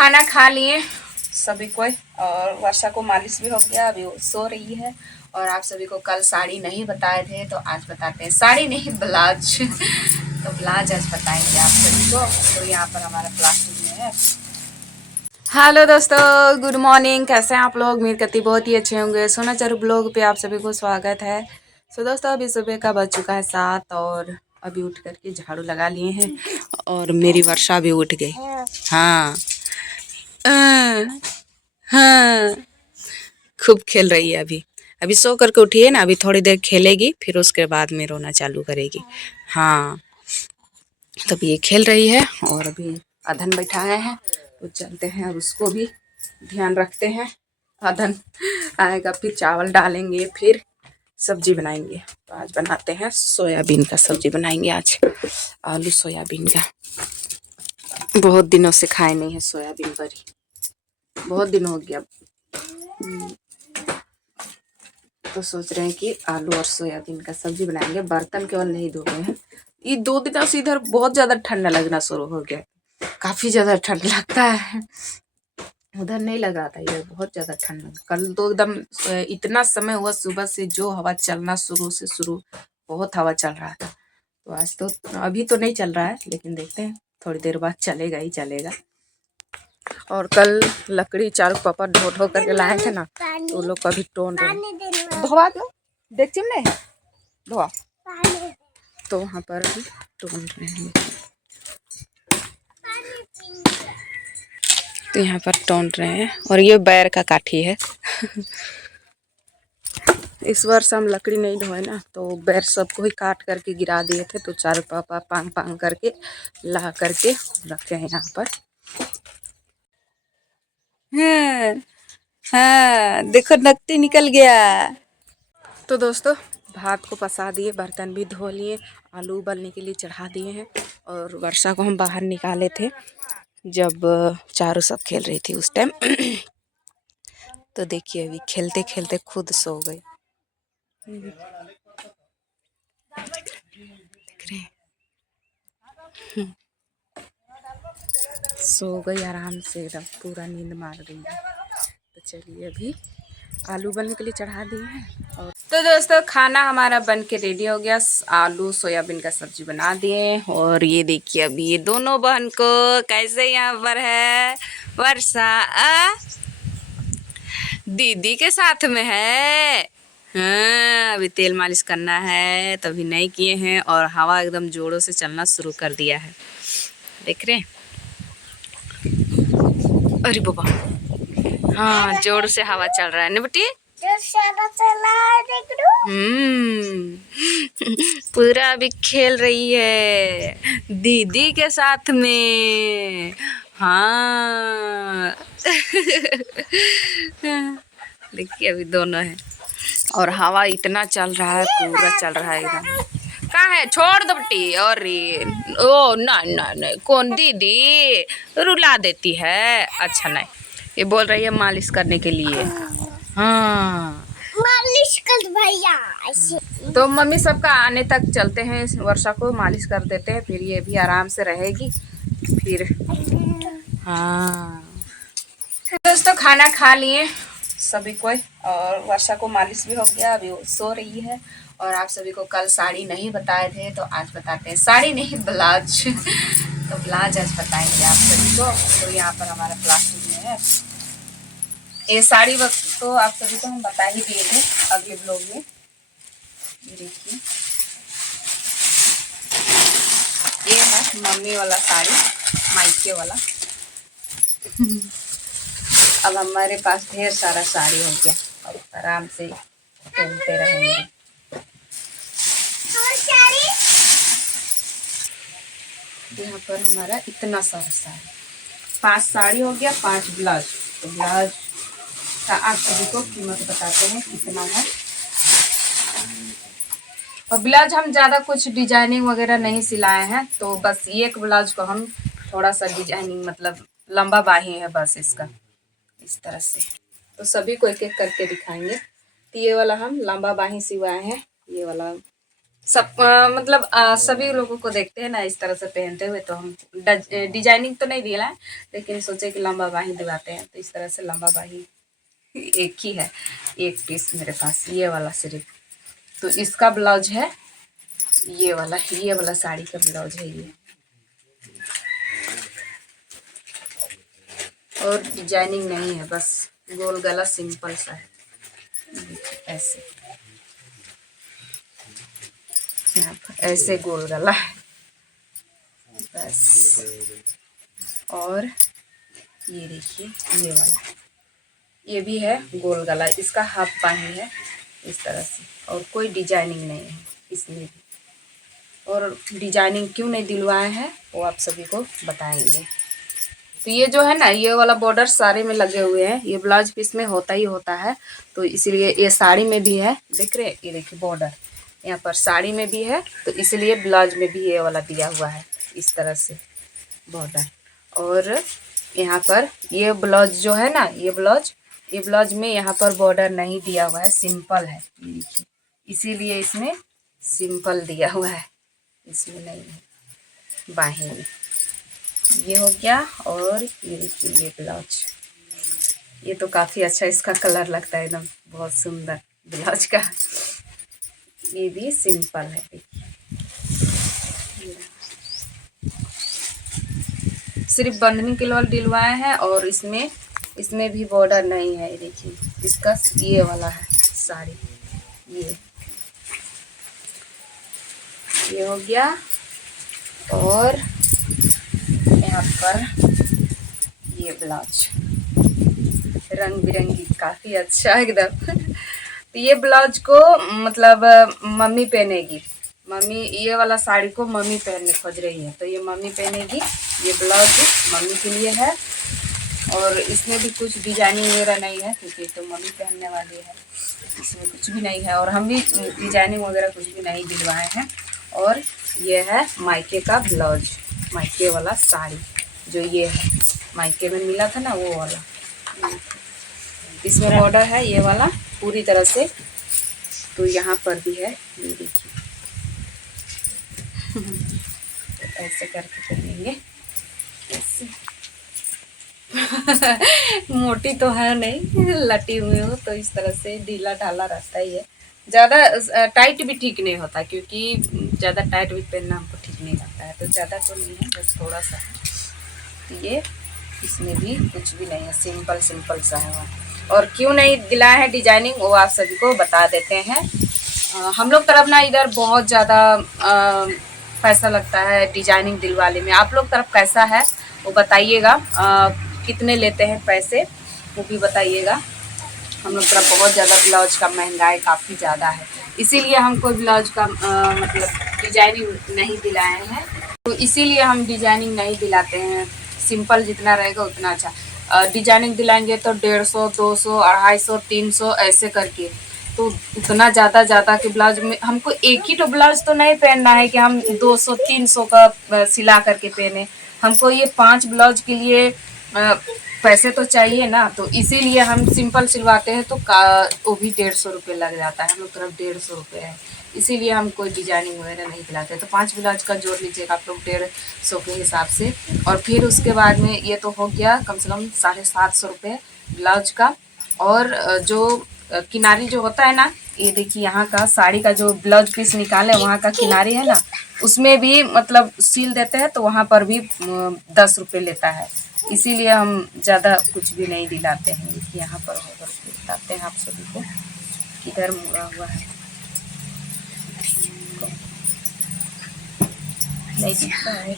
खाना खा लिए सभी कोई, और वर्षा को मालिश भी हो गया, अभी वो सो रही है। और आप सभी को कल साड़ी नहीं बताए थे तो आज बताते हैं, साड़ी नहीं ब्लाउज तो ब्लाउज आज बताएंगे आप सभी को। तो यहाँ पर हमारा प्लास्टिक में है। हेलो दोस्तों, गुड मॉर्निंग। कैसे हैं आप लोग? उम्मीद करती बहुत ही अच्छे होंगे। सोना चारू ब्लॉग पे आप सभी को स्वागत है। सो दोस्तों, अभी सुबह का बज चुका है 7 और अभी उठ करके झाड़ू लगा लिए हैं और मेरी वर्षा भी उठ गई। हाँ हाँ, खूब खेल रही है। अभी अभी सो करके उठी है ना, अभी थोड़ी देर खेलेगी फिर उसके बाद में रोना चालू करेगी। हाँ, तब ये खेल रही है और अभी अधन बैठाए हैं तो चलते हैं, अब उसको भी ध्यान रखते हैं। अधन आएगा फिर चावल डालेंगे, फिर सब्जी बनाएंगे। तो आज बनाते हैं सोयाबीन का सब्जी बनाएंगे आज, आलू सोयाबीन का। बहुत दिनों से खाए नहीं है सोयाबीन बड़ी, बहुत दिन हो गया। तो सोच रहे हैं कि आलू और सोयाबीन का सब्जी बनाएंगे। बर्तन केवल नहीं धो रहे हैं, ये 2 दिनों से इधर बहुत ज्यादा ठंडा लगना शुरू हो गया, काफी ज्यादा ठंड लगता है। उधर नहीं लग रहा था, इधर बहुत ज्यादा ठंड लगा। कल तो एकदम इतना समय हुआ सुबह से जो हवा चलना शुरू बहुत हवा चल रहा था। तो आज तो अभी तो नहीं चल रहा है, लेकिन देखते हैं थोड़ी देर बाद चलेगा ही चलेगा। और कल लकड़ी चारों पापा ढो ढो करके लाए थे ना, तो वो लोग कभी टोन रहे। धोवा दो, देख चिमने धोआ, तो वहाँ पर भी टोन रहे हैं। तो यहाँ पर टोन रहे हैं और ये बैर का काठी है। इस वर्ष हम लकड़ी नहीं ढोए ना, तो बैर सबको ही काट करके गिरा दिए थे। तो चारों पापा पांग पांग करके ला करके रखे हैं यहाँ पर। हाँ हाँ, देखो नकटी निकल गया। तो दोस्तों, भात को पसा दिए, बर्तन भी धो लिए, आलू उबलने के लिए चढ़ा दिए हैं। और वर्षा को हम बाहर निकाले थे जब चारों सब खेल रही थी उस टाइम। तो देखिए अभी खेलते खेलते खुद सो गई। देख रहे हैं? सो गई आराम से, एकदम पूरा नींद मार रही है। तो चलिए अभी आलू बनने के लिए चढ़ा दिए हैं। और तो दोस्तों, खाना हमारा बन के रेडी हो गया। आलू सोयाबीन का सब्जी बना दिए। और ये देखिए अभी ये दोनों बहन को कैसे यहाँ पर है। वर्षा दीदी के साथ में है। हाँ, अभी तेल मालिश करना है, तभी नहीं किए हैं। और हवा एकदम जोरों से चलना शुरू कर दिया है, देख रहे हैं? अरे बाबा, हाँ जोर से हवा चल रहा है ना बेटी। पूरा अभी खेल रही है दीदी के साथ में। हाँ। देखिए अभी दोनों हैं और हवा इतना चल रहा है, पूरा चल रहा है एकदम। कहाँ है? छोड़ दो बेटी। और ओ ना ना नहीं, कौन दीदी रुला देती है। अच्छा नहीं, ये बोल रही है मालिश करने के लिए। हाँ, मालिश कर भैया। तो मम्मी सबका आने तक चलते हैं, वर्षा को मालिश कर देते हैं, फिर ये भी आराम से रहेगी फिर। हाँ दोस्तों, खाना खा लिए सभी कोई, और वर्षा को मालिश भी हो गया, अभी वो सो रही है। और आप सभी को कल साड़ी नहीं बताए थे तो आज बताते हैं, साड़ी नहीं ब्लाउज तो ब्लाउज आज बताएंगे आप सभी को। तो यहाँ पर हमारा प्लास्टिक में है ये साड़ी। वक्त तो आप सभी को हम बता ही दिए थे अगले ब्लॉग में। देखिए ये है मम्मी वाला साड़ी, मायके वाला। अब हमारे पास ढेर सारा साड़ी हो गया, अब आराम से पहनते रहेंगे। यहाँ पर हमारा इतना सारा साड़ी, 5 साड़ी हो गया, 5 ब्लाउज। तो ब्लाउज का आप सभी को कीमत बताते हैं कितना है। और ब्लाउज हम ज़्यादा कुछ डिजाइनिंग वगैरह नहीं सिलाए हैं, तो बस एक ब्लाउज को हम थोड़ा सा डिजाइनिंग, मतलब लंबा बाही है बस इसका, इस तरह से। तो सभी को एक एक करके दिखाएंगे। तो ये वाला हम लंबा बाही सिवाए हैं, ये वाला सब मतलब सभी लोगों को देखते हैं ना इस तरह से पहनते हुए, तो हम डिजाइनिंग तो नहीं दिला है, लेकिन सोचे कि लंबा बाही दिलाते हैं, तो इस तरह से लंबा बाही एक ही है, एक पीस मेरे पास ये वाला सिर्फ। तो इसका ब्लाउज है ये वाला साड़ी का ब्लाउज है ये, और डिजाइनिंग नहीं है, बस गोल गला सिंपल सा है। ऐसे यहाँ पर ऐसे गोल गला है बस। और ये देखिए ये वाला, ये भी है गोल गला, इसका हाफ बाही है इस तरह से, और कोई डिजाइनिंग नहीं है इसमें भी। और डिजाइनिंग क्यों नहीं दिलवाए हैं वो आप सभी को बताएंगे। तो ये जो है ना, ये वाला बॉर्डर साड़ी में लगे हुए हैं, ये ब्लाउज पीस में होता ही होता है, तो इसीलिए ये साड़ी में भी है, देख रहे हैं, ये देखिए बॉर्डर यहाँ पर साड़ी में भी है, तो इसलिए ब्लाउज में भी ये वाला दिया हुआ है इस तरह से बॉर्डर। और यहाँ पर ये ब्लाउज जो है ना, ये ब्लाउज में यहाँ पर बॉर्डर नहीं दिया हुआ है, सिंपल है, ये देखिए, इसीलिए इसमें सिंपल दिया हुआ है, इसमें नहीं है बाही में। ये हो गया। और ये देखिए ये ब्लाउज, ये तो काफ़ी अच्छा इसका कलर लगता है, एकदम बहुत सुंदर ब्लाउज का। ये भी सिंपल है, देखिए सिर्फ बंधनी के लिए दिलवाए हैं, और इसमें भी बॉर्डर नहीं है, ये देखिए इसका ये वाला है साड़ी, ये हो गया। और यहाँ पर ये ब्लाउज रंग बिरंगी, काफ़ी अच्छा एकदम। तो ये ब्लाउज को मतलब मम्मी पहनेगी, मम्मी ये वाला साड़ी को मम्मी पहनने खोज रही है, तो ये मम्मी पहनेगी, ये ब्लाउज मम्मी के लिए है। और इसमें भी कुछ डिजाइनिंग वगैरह नहीं है, क्योंकि तो मम्मी पहनने वाली है, इसमें कुछ भी नहीं है, और हम भी डिजाइनिंग वगैरह कुछ भी नहीं दिलवाए हैं। और ये है मायके का ब्लाउज, मायके वाला साड़ी, जो ये है मायके में मिला था ना वो वाला, इसमें बॉर्डर है ये वाला पूरी तरह से। तो यहाँ पर भी है, ये देखिए ऐसे करके करेंगे ऐसे। मोटी तो है नहीं, लटी हुई हो, तो इस तरह से ढीला ढाला रहता ही है, ज़्यादा टाइट भी ठीक नहीं होता, क्योंकि ज़्यादा टाइट भी पहनना हमको ठीक नहीं लगता है, तो ज़्यादा तो नहीं है, बस थोड़ा सा है। तो ये इसमें भी कुछ भी नहीं है, सिंपल सिंपल सा है। और क्यों नहीं दिलाया है डिजाइनिंग वो आप सभी को बता देते हैं। हम लोग तरफ ना इधर बहुत ज़्यादा पैसा लगता है डिजाइनिंग दिलवाने में, आप लोग तरफ कैसा है वो बताइएगा, कितने लेते हैं पैसे वो भी बताइएगा। हम लोग तरफ बहुत ज़्यादा ब्लाउज का महंगाई काफ़ी ज़्यादा है, इसीलिए हम कोई ब्लाउज का मतलब डिजाइनिंग नहीं दिलाए हैं, तो इसीलिए हम डिजाइनिंग नहीं दिलाते हैं, सिंपल जितना रहेगा उतना अच्छा। डिजाइनिंग दिलाएंगे तो 150, 200, 250, 300 ऐसे करके, तो उतना ज़्यादा के ब्लाउज में हमको एक ही तो ब्लाउज तो नहीं पहनना है कि हम 200, 300 का सिला करके पहने, हमको ये 5 ब्लाउज के लिए पैसे तो चाहिए ना, तो इसीलिए हम सिंपल सिलवाते हैं, तो वो भी 150 रुपये लग जाता है, हम लोग तरफ 150 रुपये है, इसीलिए हम कोई डिजाइनिंग वगैरह नहीं दिलाते। तो 5 ब्लाउज का जोड़ लीजिएगा आप लोग 150 के हिसाब से। और फिर उसके बाद में ये तो हो गया कम से कम 750 रुपये ब्लाउज का। और जो किनारी जो होता है ना, ये देखिए यहाँ का साड़ी का जो ब्लाउज पीस निकाले वहाँ का किनारी है ना, उसमें भी मतलब सील देते हैं, तो वहाँ पर भी 10 रुपये लेता है, इसीलिए हम ज़्यादा कुछ भी नहीं दिलाते हैं। देखिए यहाँ पर होकर बताते हैं आप सभी को, किधर मुड़ा हुआ है नहीं दिखता है।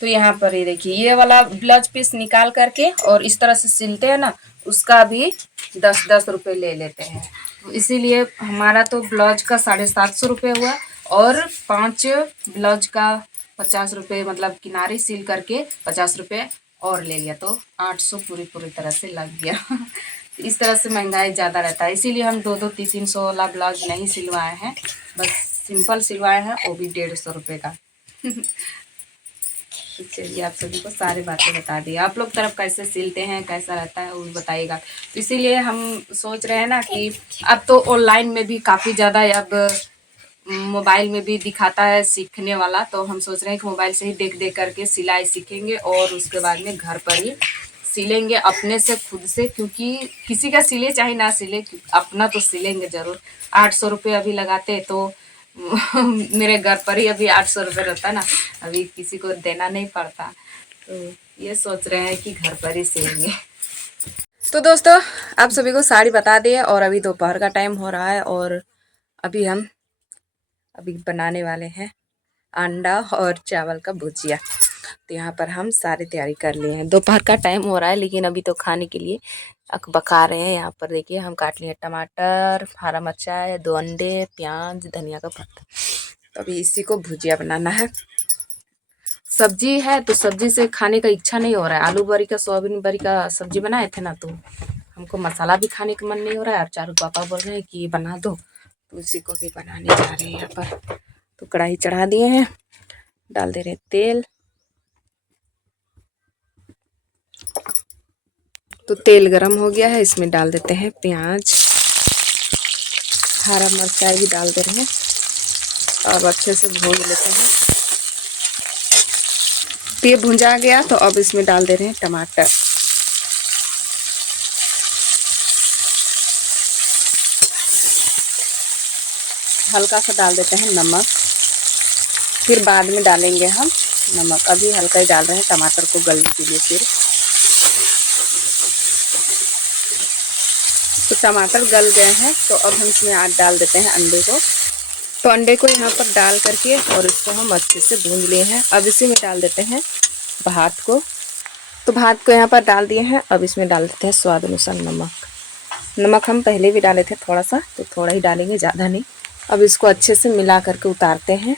तो यहाँ पर ये देखिए ये वाला ब्लाउज पीस निकाल करके और इस तरह से सिलते हैं ना, उसका भी 10-10 रुपये ले लेते हैं, तो इसीलिए हमारा तो ब्लाउज का 750 रुपये हुआ, और 5 ब्लाउज का 50 रुपये, मतलब किनारी सील करके 50 रुपये और ले लिया, तो 800 पूरी तरह से लग गया। इस तरह से महंगाई ज़्यादा रहता है, इसीलिए हम 2-2, 300 वाला ब्लाउज नहीं सिलवाए हैं, बस सिंपल सिलवाए हैं, वो भी 150 रुपये का। चलिए आप सभी को सारी बातें बता दी, आप लोग तरफ कैसे सिलते हैं, कैसा रहता है वो भी बताइएगा। तो इसीलिए हम सोच रहे हैं ना कि अब तो ऑनलाइन में भी काफ़ी ज़्यादा अब मोबाइल में भी दिखाता है सीखने वाला, तो हम सोच रहे हैं कि मोबाइल से ही देख देख करके सिलाई सीखेंगे और उसके बाद में घर पर ही सिलेंगे अपने से खुद से, क्योंकि किसी का सिले चाहे ना सिले अपना तो सिलेंगे ज़रूर। 800 रुपये अभी लगाते तो मेरे घर पर ही अभी 800 रुपये रहता ना, अभी किसी को देना नहीं पड़ता, तो ये सोच रहे हैं कि घर पर ही सिलेंगे। तो दोस्तों आप सभी को साड़ी बता दिए और अभी दोपहर का टाइम हो रहा है और अभी बनाने वाले हैं अंडा और चावल का भुजिया। तो यहाँ पर हम सारी तैयारी कर लिए हैं, दोपहर का टाइम हो रहा है लेकिन अभी तो खाने के लिए पका रहे हैं। यहाँ पर देखिए हम काट लिए टमाटर, हरा मिर्चा, 2 अंडे, प्याज, धनिया का पत्ता। तो अभी इसी को भुजिया बनाना है। सब्जी है तो सब्जी से खाने का इच्छा नहीं हो रहा है। आलू बरी का सोयाबीन बरी का सब्जी बनाए थे ना, तो हमको मसाला भी खाने का मन नहीं हो रहा है और चारू पापा बोल रहे हैं कि ये बना दो, तो उसी को भी बनाने जा रहे हैं। यहाँ पर तो कढ़ाई चढ़ा दिए हैं, डाल दे रहे हैं तेल। तो तेल गरम हो गया है, इसमें डाल देते हैं प्याज, हरा मिर्चा भी डाल दे रहे हैं अब अच्छे से भून लेते हैं। तो ये भुंजा गया तो अब इसमें डाल दे रहे हैं टमाटर। हल्का सा डाल देते हैं नमक, फिर बाद में डालेंगे हम नमक, अभी हल्का ही डाल रहे हैं टमाटर को गलने के लिए। फिर तो टमाटर गल गए हैं तो अब हम इसमें आज डाल देते हैं अंडे को। तो अंडे को यहाँ पर डाल करके और इसको हम अच्छे से भून लिए हैं। अब इसी में डाल देते हैं भात को। तो भात को यहाँ पर डाल दिए हैं, अब इसमें डाल देते हैं स्वाद अनुसार नमक। नमक हम पहले भी डाले थे थोड़ा सा, तो थोड़ा ही डालेंगे, ज़्यादा नहीं। अब इसको अच्छे से मिला करके उतारते हैं।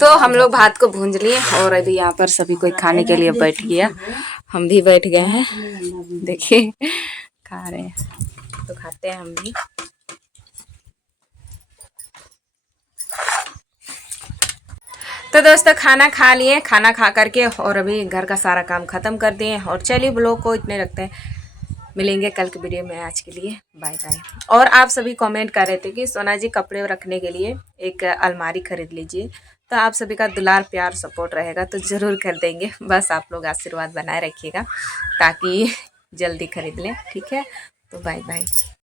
तो हम लोग भात को भूंज लिए और अभी यहाँ पर सभी कोई खाने के लिए बैठ गया, हम भी बैठ गए हैं। देखिए खा रहे हैं, तो खाते हैं हम भी। तो दोस्तों खाना खा लिए, खाना खा करके और अभी घर का सारा काम ख़त्म कर दिए। और चलिए ब्लॉग को इतने रखते हैं, मिलेंगे कल के वीडियो में। आज के लिए बाय बाय। और आप सभी कमेंट कर रहे थे कि सोना जी कपड़े रखने के लिए एक अलमारी खरीद लीजिए, तो आप सभी का दुलार प्यार सपोर्ट रहेगा तो ज़रूर कर देंगे। बस आप लोग आशीर्वाद बनाए रखिएगा ताकि जल्दी खरीद लें, ठीक है। तो बाय बाय।